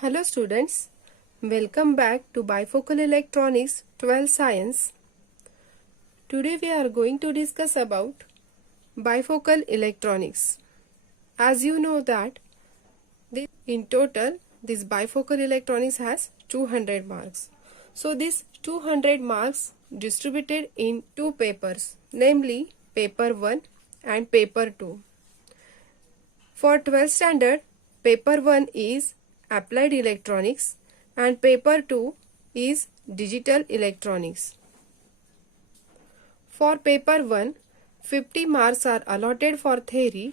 Hello students, welcome back to Bifocal Electronics 12 Science. Today we are going to discuss about bifocal electronics. As you know that in total this bifocal electronics has 200 marks. So this 200 marks distributed in two papers, namely paper 1 and paper 2. For 12th standard, paper 1 is applied electronics and paper 2 is digital electronics. For paper 1, 50 marks are allotted for theory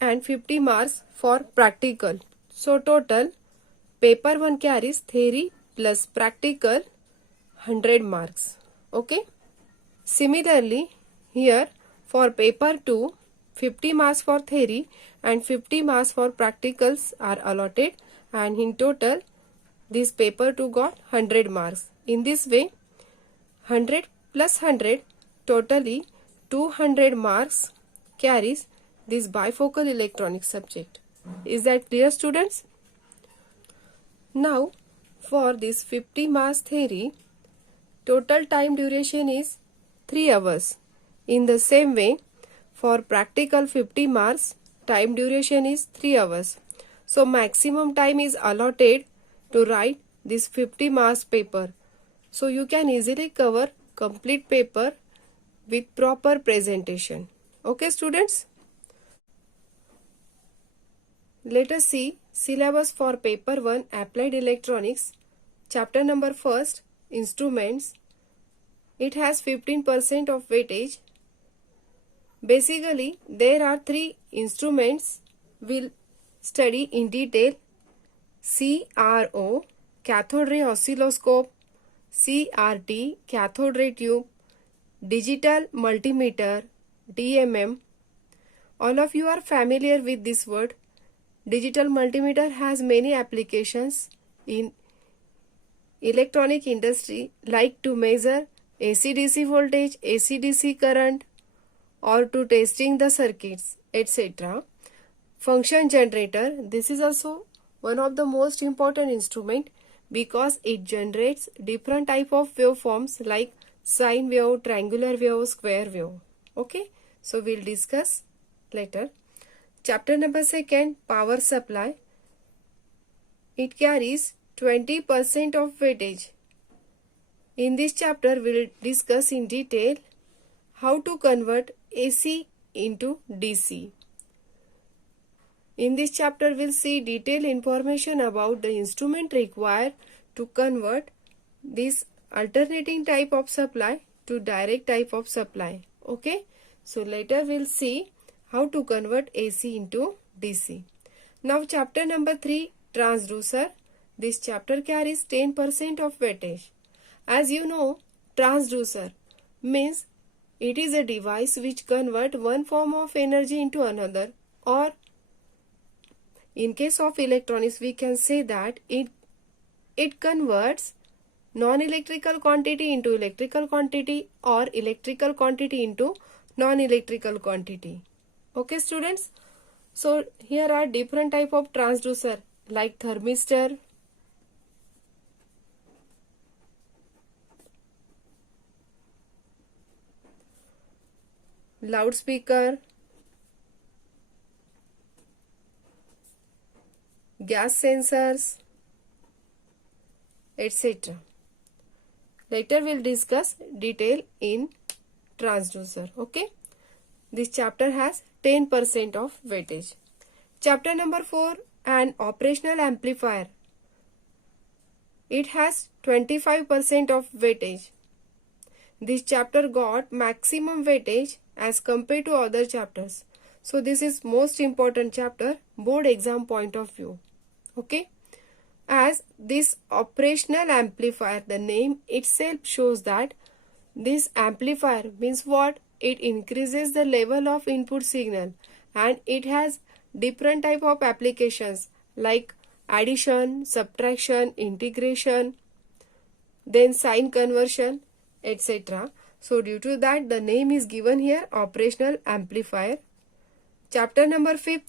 and 50 marks for practical. So total paper 1 carries theory plus practical 100 marks. Okay. Similarly, here for paper 2, 50 marks for theory and 50 marks for practicals are allotted, and in total this paper 2 got 100 marks. In this way 100 plus 100 totally 200 marks carries this bifocal electronics subject. Is that clear students? Now for this 50 marks theory, total time duration is 3 hours. In the same way, for practical 50 marks, time duration is 3 hours. So maximum time is allotted to write this 50 marks paper. So you can easily cover complete paper with proper presentation. Okay students? Let us see syllabus for paper 1 applied electronics. Chapter number 1st, instruments. It has 15% of weightage. Basically, there are three instruments we'll study in detail. CRO, cathode ray oscilloscope, CRT, cathode ray tube, digital multimeter, DMM. All of you are familiar with this word. Digital multimeter has many applications in electronic industry, like to measure AC-DC voltage, AC-DC current, or to testing the circuits, etc. Function generator, this is also one of the most important instrument because it generates different type of waveforms like sine wave, triangular wave, square wave. Okay, so we'll discuss later. Chapter number 2, power supply. It carries 20% of weightage. In this chapter, we'll discuss in detail how to convert AC into DC. In this chapter, we'll see detailed information about the instrument required to convert this alternating type of supply to direct type of supply. Okay, so later we'll see how to convert AC into DC. Now chapter number 3, transducer. This chapter carries 10% of weightage. As you know, transducer means it is a device which converts one form of energy into another, or in case of electronics we can say that it converts non-electrical quantity into electrical quantity or electrical quantity into non-electrical quantity. Okay students, so here are different type of transducer like thermistor, loudspeaker, gas sensors, etc. Later we'll discuss detail in transducer. Okay, this chapter has 10% of weightage. Chapter number 4, an operational amplifier. It has 25% of weightage. This chapter got maximum weightage as compared to other chapters. So this is most important chapter, board exam point of view. Okay, as this operational amplifier, the name itself shows that this amplifier means what? It increases the level of input signal, and it has different type of applications like addition, subtraction, integration, then sign conversion, etc. So due to that the name is given here, operational amplifier. Chapter number 5,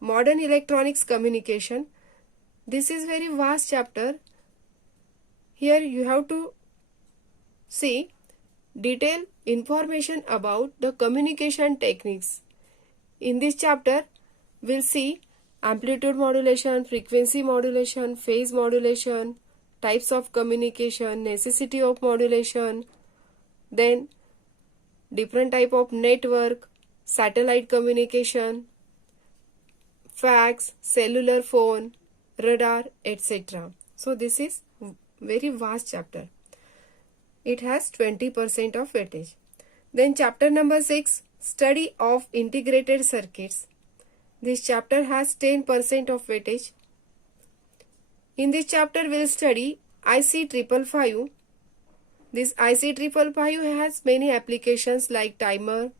modern electronics communication. This is very vast chapter. Here you have to see detailed information about the communication techniques. In this chapter, we'll see amplitude modulation, frequency modulation, phase modulation, types of communication, necessity of modulation, then different type of network, satellite communication, fax, cellular phone, radar, etc. So this is very vast chapter. It has 20% of weightage. Then chapter number 6, study of integrated circuits. This chapter has 10% of weightage. In this chapter we'll study IC 555. This IC 555 has many applications like timer.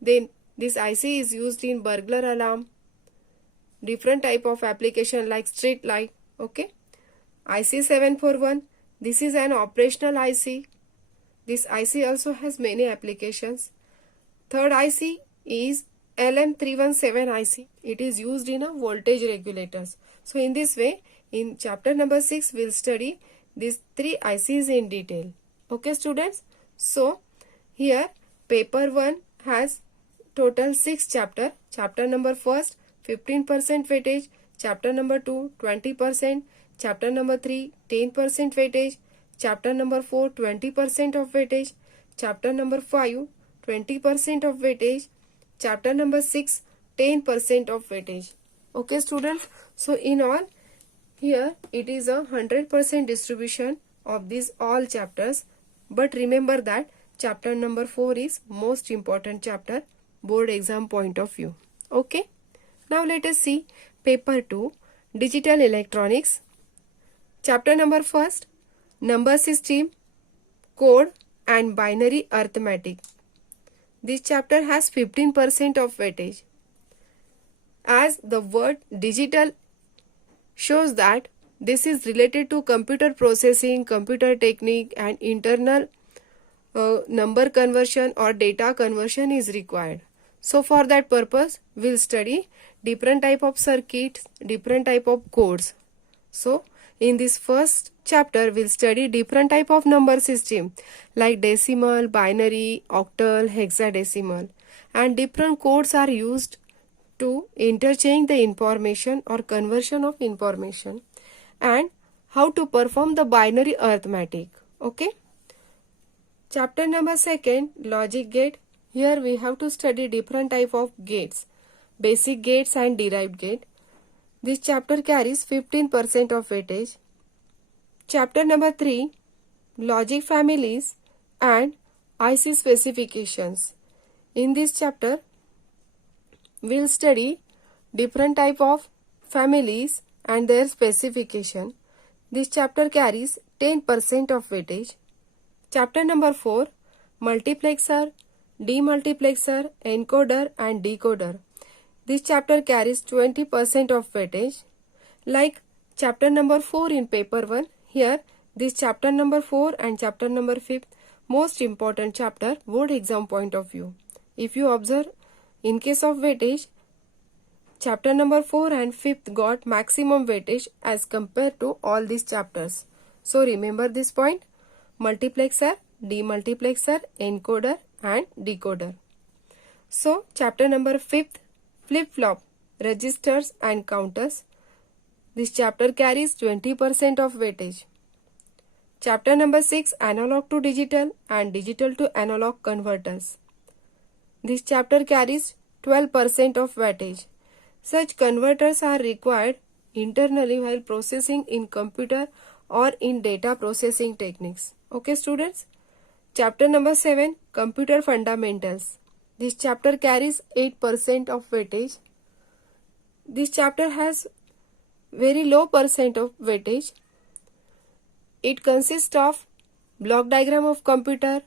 Then this IC is used in burglar alarm. Different type of application like street light. Okay. IC 741. This is an operational IC. This IC also has many applications. Third IC is LM317 IC. It is used in a voltage regulators. So in this way, in chapter number 6, we'll study these 3 ICs in detail. Okay students. So here paper 1 has total 6 chapter. Chapter number 1, 15% weightage. Chapter number 2, 20%. Chapter number 3, 10% weightage. Chapter number 4, 20% of weightage. Chapter number 5, 20% of weightage. Chapter number 6, 10% of weightage. Okay students. So in all, here it is a 100% distribution of these all chapters. But remember that chapter number 4 is most important chapter, board exam point of view. Okay. Now let us see paper 2, digital electronics. Chapter number 1, number system, code and binary arithmetic. This chapter has 15% of weightage. As the word digital shows that this is related to computer processing, computer technique and internal number conversion or data conversion is required. So for that purpose, we'll study different type of circuits, different type of codes. So in this first chapter, we'll study different type of number system like decimal, binary, octal, hexadecimal, and different codes are used to interchange the information or conversion of information, and how to perform the binary arithmetic. Okay. Chapter number 2, logic gate. Here we have to study different type of gates, basic gates and derived gate. This chapter carries 15% of weightage. Chapter number 3, logic families and IC specifications. In this chapter, we'll study different type of families and their specification. This chapter carries 10% of weightage. Chapter number 4, multiplexer, demultiplexer, encoder and decoder. This chapter carries 20% of weightage. Like chapter number 4 in paper 1, here this chapter number 4 and chapter number 5, most important chapter, board exam point of view. If you observe, in case of weightage, chapter number 4 and 5th got maximum weightage as compared to all these chapters. So remember this point: multiplexer, demultiplexer, encoder and decoder. So chapter number 5th, flip-flop, registers and counters. This chapter carries 20% of weightage. Chapter number 6, analog to digital and digital to analog converters. This chapter carries 12% of weightage. Such converters are required internally while processing in computer or in data processing techniques. Okay students. Chapter number 7, computer fundamentals. This chapter carries 8% of weightage. This chapter has very low percent of weightage. It consists of block diagram of computer,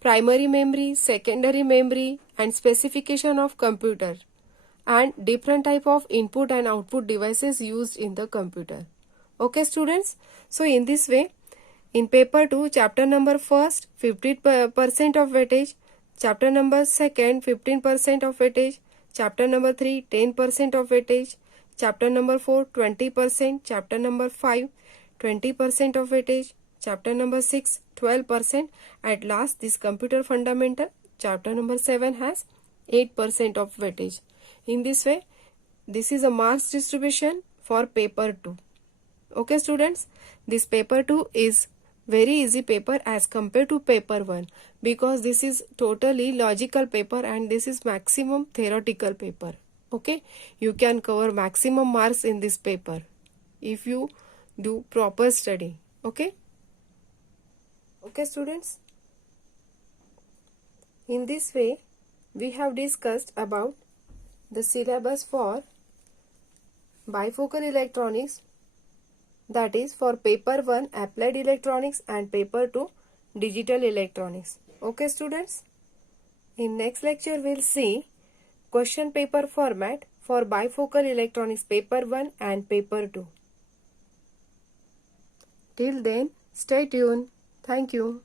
primary memory, secondary memory and specification of computer, and different type of input and output devices used in the computer. Okay students. So in this way, in paper 2, chapter number 1, 50% of weightage. Chapter number 2, 15% of weightage. Chapter number 3, 10% of weightage. chapter number 4 20%, chapter number 5 20% of weightage, chapter number 6 12%. At last, this computer fundamental chapter number 7 has 8% of weightage. In this way, this is a marks distribution for paper 2. Okay students, this paper 2 is very easy paper as compared to paper 1 because this is totally logical paper and this is maximum theoretical paper. Okay, you can cover maximum marks in this paper if you do proper study. Okay students, in this way we have discussed about the syllabus for bifocal electronics, that is for paper 1 applied electronics and paper 2 digital electronics. Okay students, in next lecture we'll see question paper format for bifocal electronics paper 1 and paper 2. Till then, stay tuned. Thank you.